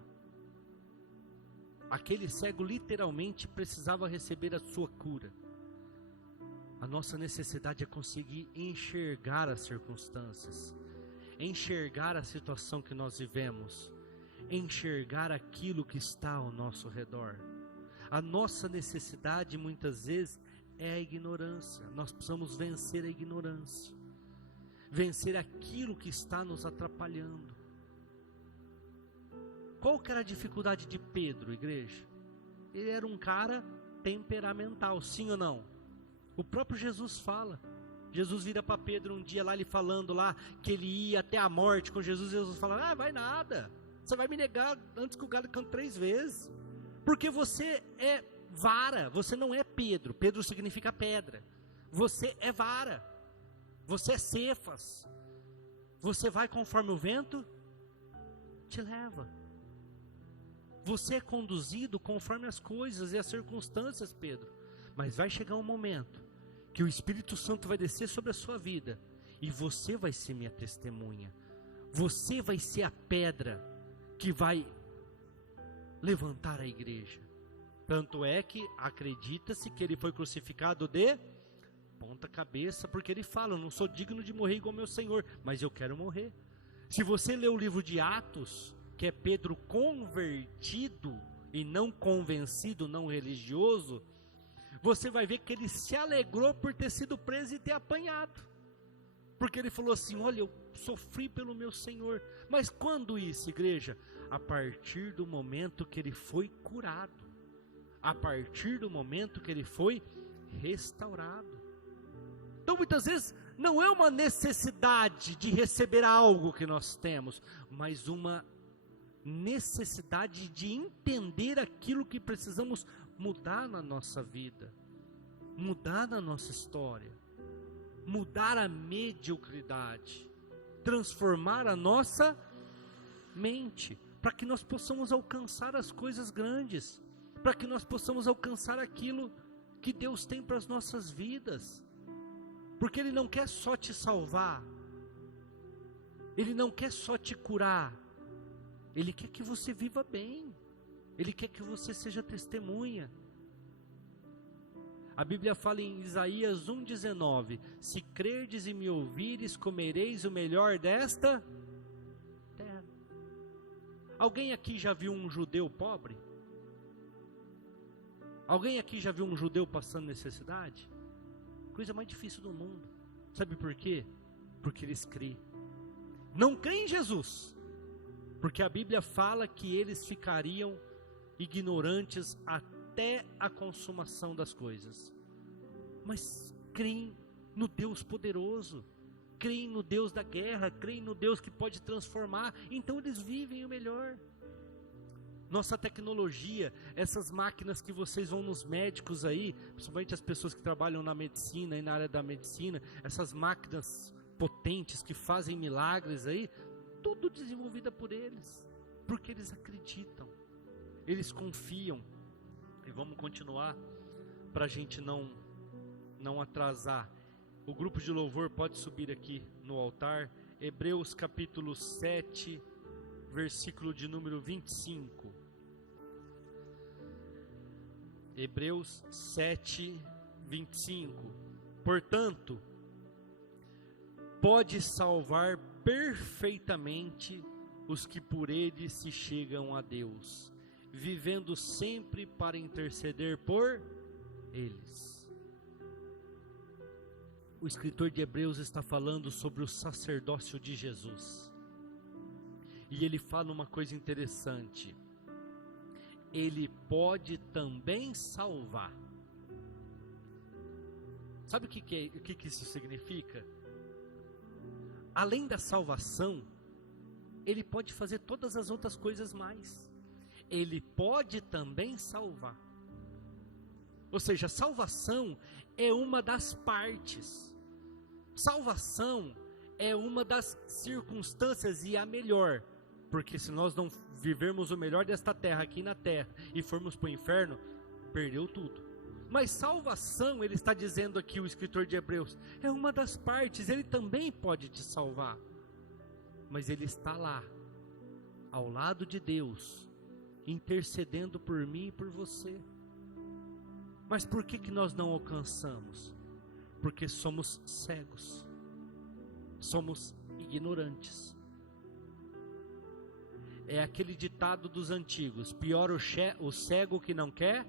Aquele cego literalmente precisava receber a sua cura. A nossa necessidade é conseguir enxergar as circunstâncias, enxergar a situação que nós vivemos, enxergar aquilo que está ao nosso redor. A nossa necessidade muitas vezes é a ignorância. Nós precisamos vencer a ignorância, vencer aquilo que está nos atrapalhando. Qual que era a dificuldade de Pedro, igreja? Ele era um cara temperamental, sim ou não? O próprio Jesus fala. Jesus vira para Pedro um dia lá, ele falando lá que ele ia até a morte com Jesus. Jesus fala, vai nada, você vai me negar antes que o galo cante 3 vezes. Porque você é vara, você não é Pedro. Pedro significa pedra. Você é vara, você é Cefas. Você vai conforme o vento te leva. Você é conduzido conforme as coisas e as circunstâncias, Pedro. Mas vai chegar um momento que o Espírito Santo vai descer sobre a sua vida e você vai ser minha testemunha. Você vai ser a pedra que vai levantar a igreja. Tanto é que acredita-se que ele foi crucificado de ponta cabeça, porque ele fala, eu não sou digno de morrer igual meu Senhor, mas eu quero morrer. Se você ler o livro de Atos, que é Pedro convertido e não convencido, não religioso, você vai ver que ele se alegrou por ter sido preso e ter apanhado, porque ele falou assim, olha, eu sofri pelo meu Senhor. Mas quando isso, igreja? A partir do momento que ele foi curado, a partir do momento que ele foi restaurado. Então muitas vezes não é uma necessidade de receber algo que nós temos, mas uma necessidade de entender aquilo que precisamos mudar na nossa vida, mudar na nossa história, mudar a mediocridade, transformar a nossa mente, para que nós possamos alcançar as coisas grandes, para que nós possamos alcançar aquilo que Deus tem para as nossas vidas, porque Ele não quer só te salvar, Ele não quer só te curar, Ele quer que você viva bem, Ele quer que você seja testemunha. A Bíblia fala em Isaías 1,19, se crerdes e me ouvires, comereis o melhor desta terra. Alguém aqui já viu um judeu pobre? Alguém aqui já viu um judeu passando necessidade? Coisa mais difícil do mundo. Sabe por quê? Porque eles creem. Não creem em Jesus, porque a Bíblia fala que eles ficariam ignorantes até a consumação das coisas. Mas creem no Deus poderoso, creem no Deus da guerra, creem no Deus que pode transformar, então eles vivem o melhor. Nossa tecnologia, essas máquinas que vocês vão nos médicos aí, principalmente as pessoas que trabalham na medicina e na área da medicina, essas máquinas potentes que fazem milagres aí, tudo desenvolvida por eles, porque eles acreditam, eles confiam. E vamos continuar, para a gente não atrasar. O grupo de louvor pode subir aqui no altar. Hebreus capítulo 7, versículo de número 25. Hebreus 7, 25. Portanto, pode salvar perfeitamente os que por ele se chegam a Deus, vivendo sempre para interceder por eles. O escritor de Hebreus está falando sobre o sacerdócio de Jesus. E ele fala uma coisa interessante. Ele pode também salvar. Sabe o que isso significa? Além da salvação, ele pode fazer todas as outras coisas mais. Ele pode também salvar. Ou seja, salvação é uma das partes. Salvação é uma das circunstâncias e a melhor. Porque se nós não vivermos o melhor desta terra aqui na terra e formos para o inferno, perdeu tudo. Mas salvação, ele está dizendo aqui, o escritor de Hebreus, é uma das partes, ele também pode te salvar. mas ele está lá, ao lado de Deus, intercedendo por mim e por você. Mas por que nós não alcançamos? Porque somos cegos, somos ignorantes. É aquele ditado dos antigos: pior o cego que não quer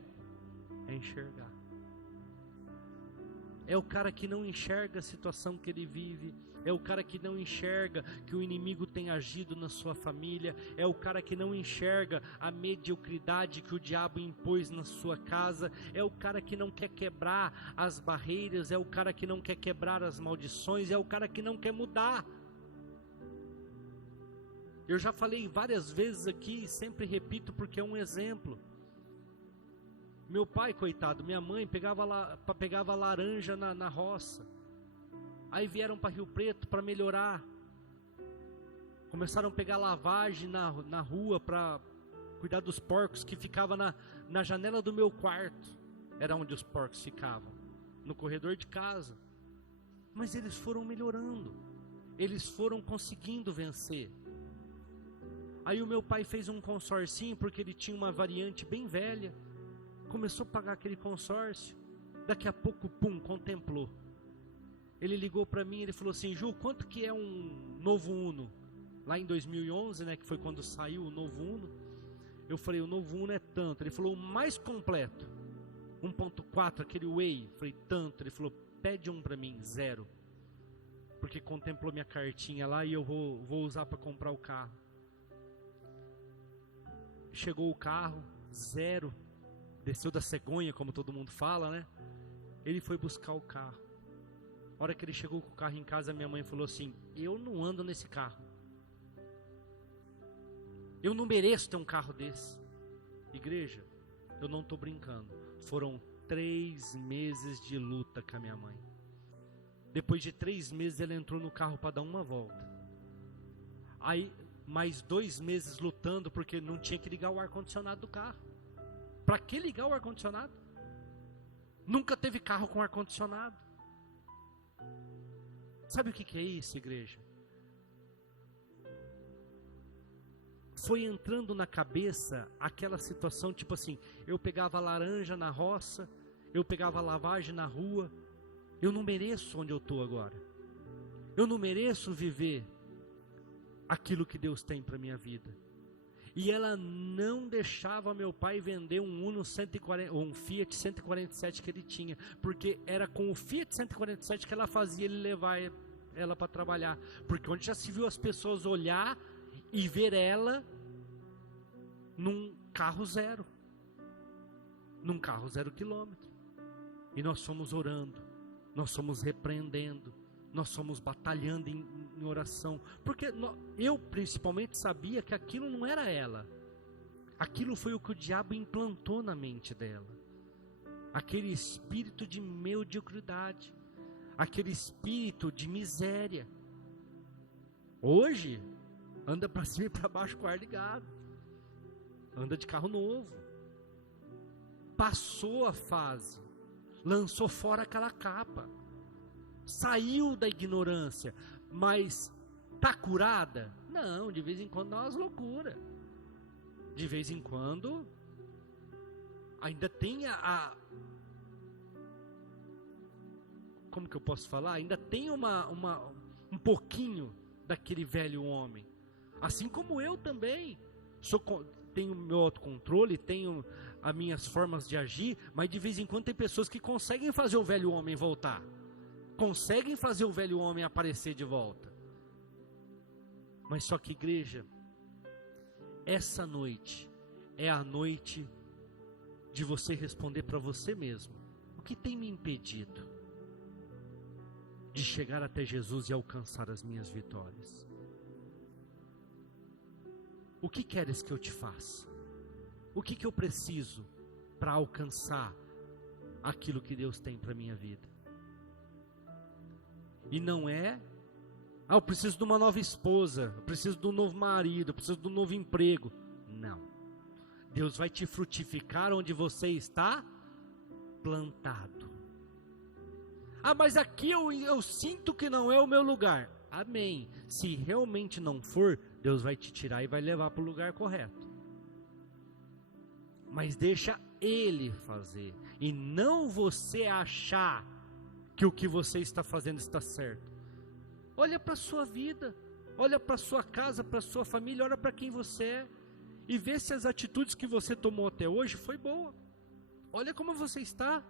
enxergar. É o cara que não enxerga a situação que ele vive, é o cara que não enxerga que o inimigo tem agido na sua família, é o cara que não enxerga a mediocridade que o diabo impôs na sua casa, é o cara que não quer quebrar as barreiras, é o cara que não quer quebrar as maldições, é o cara que não quer mudar. Eu já falei várias vezes aqui e sempre repito porque é um exemplo. Meu pai, coitado, minha mãe pegava laranja na roça. Aí vieram para Rio Preto para melhorar. Começaram a pegar lavagem na rua para cuidar dos porcos que ficava na janela do meu quarto. Era onde os porcos ficavam, no corredor de casa. Mas eles foram melhorando. Eles foram conseguindo vencer. Aí o meu pai fez um consórcio porque ele tinha uma variante bem velha. Começou a pagar aquele consórcio. Daqui a pouco, contemplou. Ele ligou para mim, ele falou assim: Ju, quanto que é um novo Uno? Lá em 2011, né, que foi quando saiu o novo Uno. Eu falei, o novo Uno é tanto. Ele falou, o mais completo, 1.4, aquele Way. Eu falei, tanto. Ele falou, pede um para mim, 0. Porque contemplou minha cartinha lá e eu vou usar para comprar o carro. Chegou o carro, 0. Desceu da cegonha, como todo mundo fala, né? Ele foi buscar o carro. A hora que ele chegou com o carro em casa, minha mãe falou assim: eu não ando nesse carro. Eu não mereço ter um carro desse. Igreja, eu não estou brincando. Foram 3 meses de luta com a minha mãe. Depois de 3 meses, ela entrou no carro para dar uma volta. Aí, mais 2 meses lutando, porque não tinha que ligar o ar-condicionado do carro. Para que ligar o ar-condicionado? Nunca teve carro com ar-condicionado. Sabe o que é isso, igreja? Foi entrando na cabeça aquela situação, tipo assim, eu pegava laranja na roça, eu pegava lavagem na rua. Eu não mereço onde eu estou agora. Eu não mereço viver aquilo que Deus tem para minha vida. E ela não deixava meu pai vender um Uno 140, ou um Fiat 147 que ele tinha, porque era com o Fiat 147 que ela fazia ele levar ela para trabalhar, porque onde já se viu as pessoas olhar e ver ela num carro 0 quilômetro, e nós fomos orando, nós fomos repreendendo, nós fomos batalhando em oração, porque eu principalmente sabia que aquilo não era ela, aquilo foi o que o diabo implantou na mente dela, aquele espírito de mediocridade, aquele espírito de miséria. Hoje anda para cima e para baixo com o ar ligado, anda de carro novo, passou a fase, lançou fora aquela capa, saiu da ignorância, mas está curada? Não, de vez em quando dá umas loucuras, de vez em quando ainda tem como que eu posso falar? Ainda tem um pouquinho daquele velho homem, assim como eu também, tenho meu autocontrole, tenho as minhas formas de agir, mas de vez em quando tem pessoas que conseguem fazer o velho homem voltar, conseguem fazer o velho homem aparecer de volta. Mas só que, igreja, essa noite é a noite de você responder para você mesmo: o que tem me impedido de chegar até Jesus e alcançar as minhas vitórias? O que queres que eu te faça? O que eu preciso para alcançar aquilo que Deus tem para a minha vida? E não é, eu preciso de uma nova esposa, eu preciso de um novo marido, eu preciso de um novo emprego. Não. Deus vai te frutificar onde você está plantado. Ah, mas aqui eu sinto que não é o meu lugar. amém. Se realmente não for, Deus vai te tirar e vai levar para o lugar correto. Mas deixa Ele fazer, e não você achar que o que você está fazendo está certo. Olha para a sua vida, olha para a sua casa, para a sua família, olha para quem você é, e vê se as atitudes que você tomou até hoje foi boa. Olha como você está,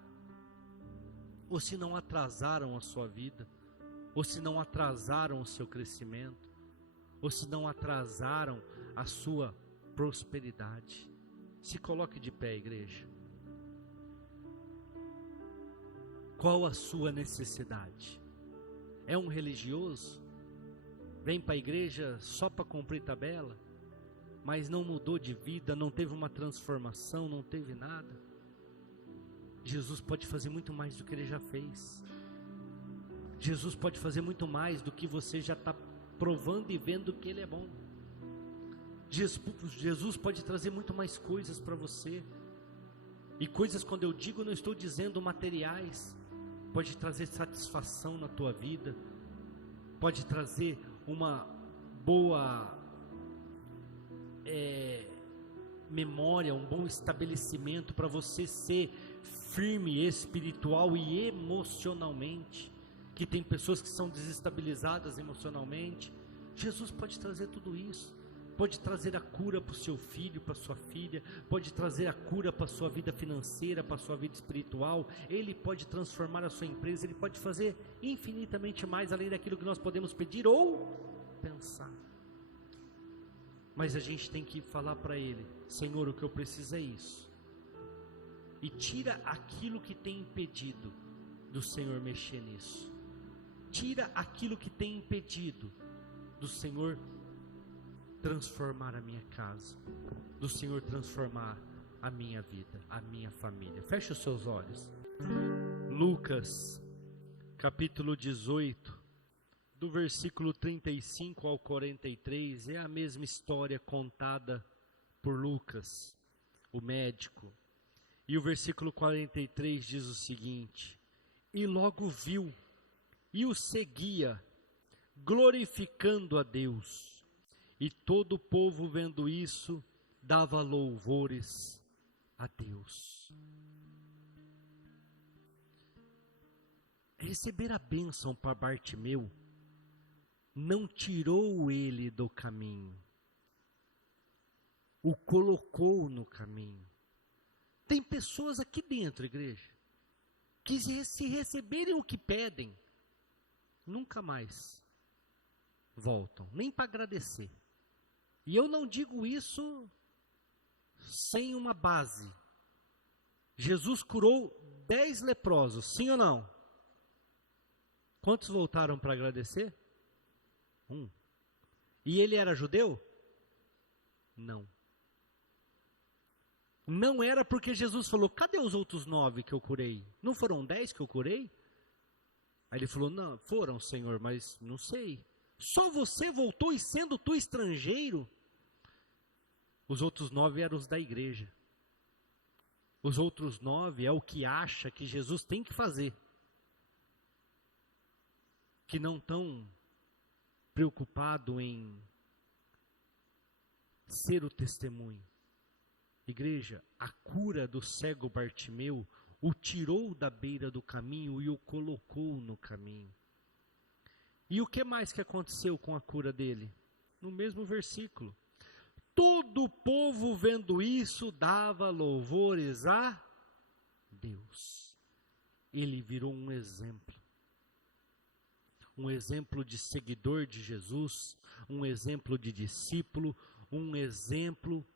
ou se não atrasaram a sua vida, ou se não atrasaram o seu crescimento, ou se não atrasaram a sua prosperidade. Se coloque de pé, igreja. Qual a sua necessidade? É um religioso? Vem para a igreja só para cumprir tabela, mas não mudou de vida, não teve uma transformação, não teve nada? Jesus pode fazer muito mais do que Ele já fez. Jesus pode fazer muito mais do que você já está provando e vendo que Ele é bom. Jesus pode trazer muito mais coisas para você. E coisas, quando eu digo, não estou dizendo materiais. Pode trazer satisfação na tua vida. Pode trazer uma boa memória, um bom estabelecimento para você ser firme espiritual e emocionalmente. Que tem pessoas que são desestabilizadas emocionalmente. Jesus pode trazer tudo isso. Pode trazer a cura para o seu filho, para a sua filha. Pode trazer a cura para a sua vida financeira, para a sua vida espiritual. Ele pode transformar a sua empresa. Ele pode fazer infinitamente mais além daquilo que nós podemos pedir ou pensar. Mas a gente tem que falar para Ele: Senhor, o que eu preciso é isso. E tira aquilo que tem impedido do Senhor mexer nisso. Tira aquilo que tem impedido do Senhor transformar a minha casa, do Senhor transformar a minha vida, a minha família. Feche os seus olhos. Lucas, capítulo 18, do versículo 35 ao 43, é a mesma história contada por Lucas, o médico. E o versículo 43 diz o seguinte: e logo viu, e o seguia, glorificando a Deus. E todo o povo, vendo isso, dava louvores a Deus. Receber a bênção para Bartimeu não tirou ele do caminho, o colocou no caminho. Tem pessoas aqui dentro, igreja, que se receberem o que pedem, nunca mais voltam, nem para agradecer. E eu não digo isso sem uma base. Jesus curou 10 leprosos, sim ou não? Quantos voltaram para agradecer? 1. E ele era judeu? Não. Não era porque Jesus falou: cadê os outros 9 que eu curei? Não foram 10 que eu curei? Aí ele falou: não, foram, Senhor, mas não sei. Só você voltou, e sendo tu estrangeiro? Os outros 9 eram os da igreja. Os outros 9 é o que acha que Jesus tem que fazer, que não estão preocupado em ser o testemunho. Igreja, a cura do cego Bartimeu o tirou da beira do caminho e o colocou no caminho. E o que mais que aconteceu com a cura dele? No mesmo versículo. Todo o povo, vendo isso, dava louvores a Deus. Ele virou um exemplo. Um exemplo de seguidor de Jesus, um exemplo de discípulo, um exemplo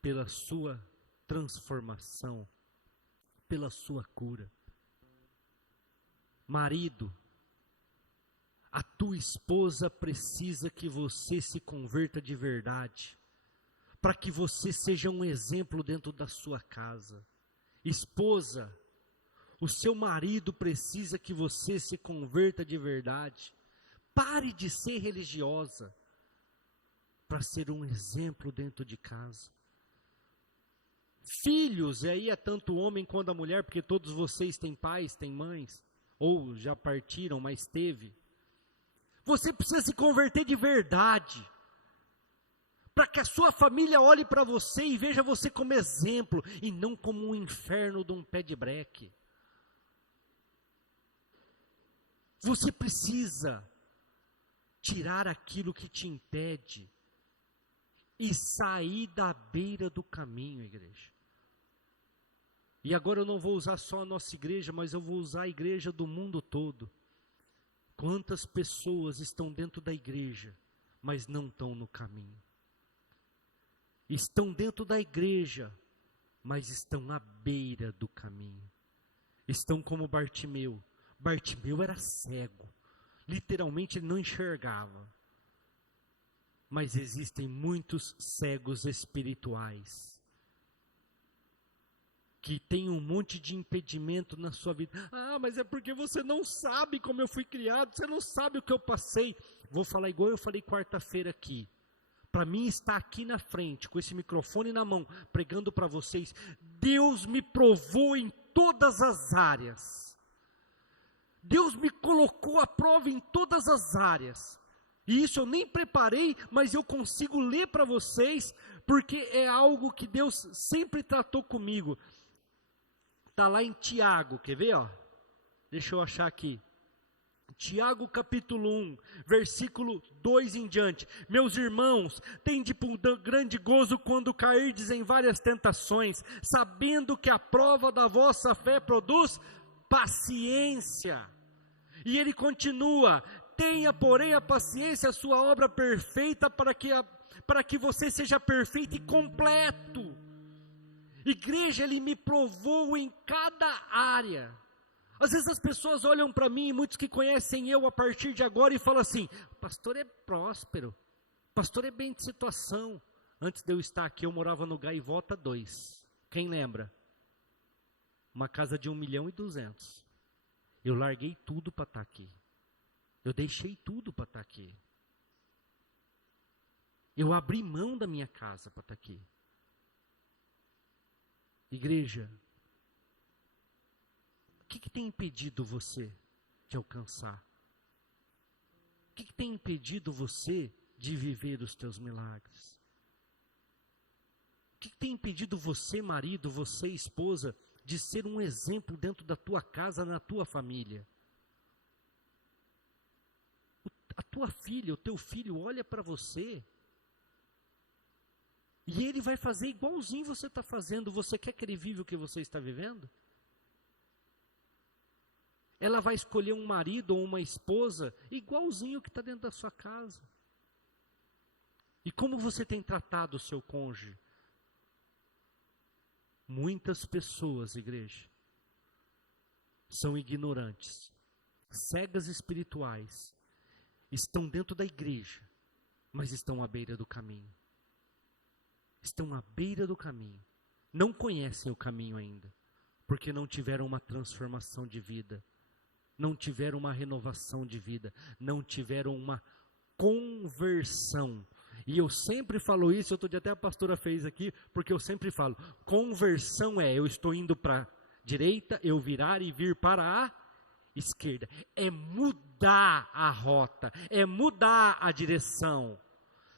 pela sua transformação, pela sua cura. Marido, a tua esposa precisa que você se converta de verdade, para que você seja um exemplo dentro da sua casa. Esposa, o seu marido precisa que você se converta de verdade. Pare de ser religiosa, para ser um exemplo dentro de casa. Filhos, e aí é tanto o homem quanto a mulher, porque todos vocês têm pais, têm mães, ou já partiram, mas teve. Você precisa se converter de verdade, para que a sua família olhe para você e veja você como exemplo, e não como um inferno de um pé de breque. Você precisa tirar aquilo que te impede e sair da beira do caminho, igreja. E agora eu não vou usar só a nossa igreja, mas eu vou usar a igreja do mundo todo. Quantas pessoas estão dentro da igreja, mas não estão no caminho? Estão dentro da igreja, mas estão à beira do caminho. Estão como Bartimeu. Bartimeu era cego. Literalmente ele não enxergava. Mas existem muitos cegos espirituais que têm um monte de impedimento na sua vida. Ah, mas é porque você não sabe como eu fui criado, você não sabe o que eu passei. Vou falar igual eu falei quarta-feira aqui. Para mim estar aqui na frente, com esse microfone na mão, pregando para vocês, Deus me provou em todas as áreas. Deus me colocou à prova em todas as áreas. E isso eu nem preparei, mas eu consigo ler para vocês, porque é algo que Deus sempre tratou comigo. Está lá em Tiago, quer ver? Ó? Deixa eu achar aqui. Tiago capítulo 1, versículo 2 em diante. Meus irmãos, tende por grande gozo quando cairdes em várias tentações, sabendo que a prova da vossa fé produz paciência. E ele continua: tenha porém a paciência a sua obra perfeita, para que você seja perfeito e completo. Igreja, ele me provou em cada área. Às vezes as pessoas olham para mim, muitos que conhecem eu a partir de agora, e falam assim: pastor é próspero, pastor é bem de situação. Antes de eu estar aqui, eu morava no Gaivota 2. Quem lembra? Uma casa de 1.200.000. Eu larguei tudo para estar aqui. Eu deixei tudo para estar aqui. Eu abri mão da minha casa para estar aqui. Igreja, o que tem impedido você de alcançar? O que tem impedido você de viver os teus milagres? O que tem impedido você, marido, você, esposa, de ser um exemplo dentro da tua casa, na tua família? A tua filha, o teu filho olha para você e ele vai fazer igualzinho você está fazendo. Você quer que ele viva o que você está vivendo? Ela vai escolher um marido ou uma esposa igualzinho que está dentro da sua casa. E como você tem tratado o seu cônjuge? Muitas pessoas, igreja, são ignorantes, cegas espirituais, estão dentro da igreja, mas estão à beira do caminho. Estão à beira do caminho. Não conhecem o caminho ainda, porque não tiveram uma transformação de vida. Não tiveram uma renovação de vida, não tiveram uma conversão. E eu sempre falo isso, outro dia até a pastora fez aqui, porque eu sempre falo, conversão é, eu estou indo para a direita, eu virar e vir para a esquerda. É mudar a rota, é mudar a direção.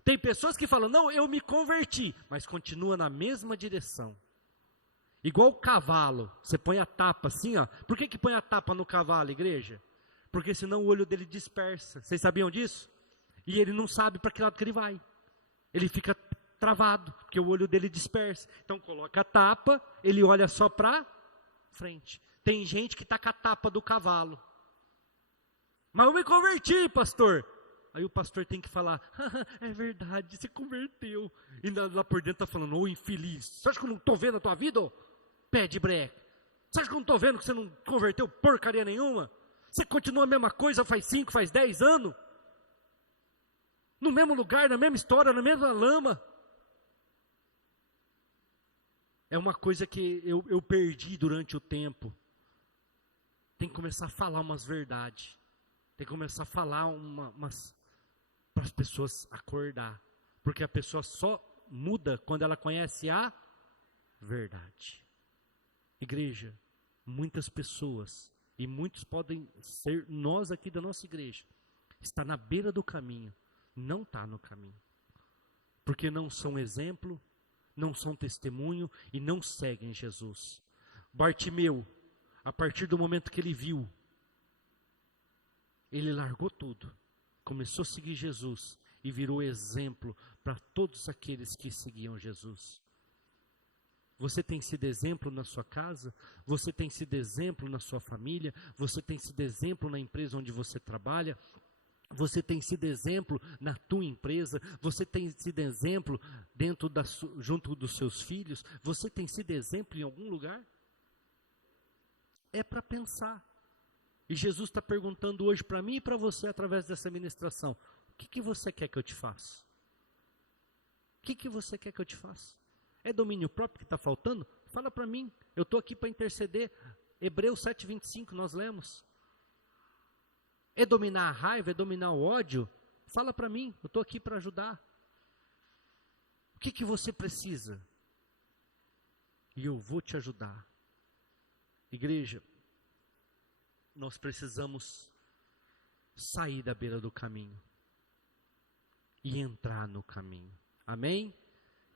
Tem pessoas que falam, não, eu me converti, mas continua na mesma direção. Igual o cavalo, você põe a tapa assim, ó. Por que põe a tapa no cavalo, igreja? Porque senão o olho dele dispersa. Vocês sabiam disso? E ele não sabe para que lado que ele vai. Ele fica travado, porque o olho dele dispersa. Então coloca a tapa, ele olha só para frente. Tem gente que está com a tapa do cavalo. Mas eu me converti, pastor. Aí o pastor tem que falar, é verdade, você converteu. E lá por dentro está falando, ô infeliz, você acha que eu não estou vendo a tua vida, ô pé de breque? Você acha que eu não estou vendo que você não converteu porcaria nenhuma? Você continua a mesma coisa faz 5, faz 10 anos? No mesmo lugar, na mesma história, na mesma lama. É uma coisa que eu perdi durante o tempo. Tem que começar a falar umas verdades. Tem que começar a falar para as pessoas acordar. Porque a pessoa só muda quando ela conhece a verdade. Igreja, muitas pessoas, e muitos podem ser nós aqui da nossa igreja, está na beira do caminho, não está no caminho. Porque não são exemplo, não são testemunho e não seguem Jesus. Bartimeu, a partir do momento que ele viu, ele largou tudo, começou a seguir Jesus e virou exemplo para todos aqueles que seguiam Jesus. Você tem sido exemplo na sua casa? Você tem sido exemplo na sua família? Você tem sido exemplo na empresa onde você trabalha? Você tem sido exemplo na tua empresa? Você tem sido exemplo junto dos seus filhos? Você tem sido exemplo em algum lugar? É para pensar. E Jesus está perguntando hoje para mim e para você, através dessa ministração: o que você quer que eu te faça? O que você quer que eu te faça? É domínio próprio que está faltando? Fala para mim, eu estou aqui para interceder. Hebreus 7:25 nós lemos. É dominar a raiva, é dominar o ódio? Fala para mim, eu estou aqui para ajudar. O que você precisa? E eu vou te ajudar. Igreja, nós precisamos sair da beira do caminho e entrar no caminho. Amém?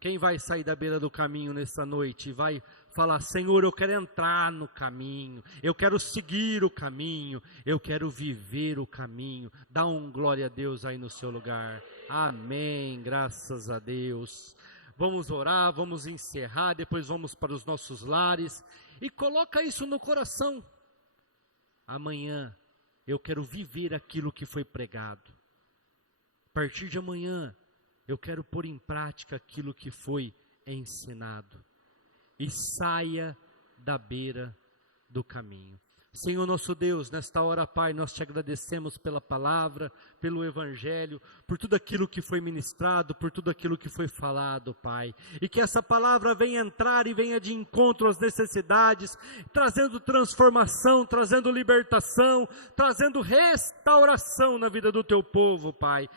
Quem vai sair da beira do caminho nessa noite e vai falar: Senhor, eu quero entrar no caminho, eu quero seguir o caminho, eu quero viver o caminho. Dá um glória a Deus aí no seu lugar. Amém, graças a Deus. Vamos orar, vamos encerrar, depois vamos para os nossos lares. E coloca isso no coração. Amanhã eu quero viver aquilo que foi pregado. A partir de amanhã eu quero pôr em prática aquilo que foi ensinado. E saia da beira do caminho. Senhor nosso Deus, nesta hora, Pai, nós te agradecemos pela palavra, pelo Evangelho, por tudo aquilo que foi ministrado, por tudo aquilo que foi falado, Pai. E que essa palavra venha entrar e venha de encontro às necessidades, trazendo transformação, trazendo libertação, trazendo restauração na vida do teu povo, Pai.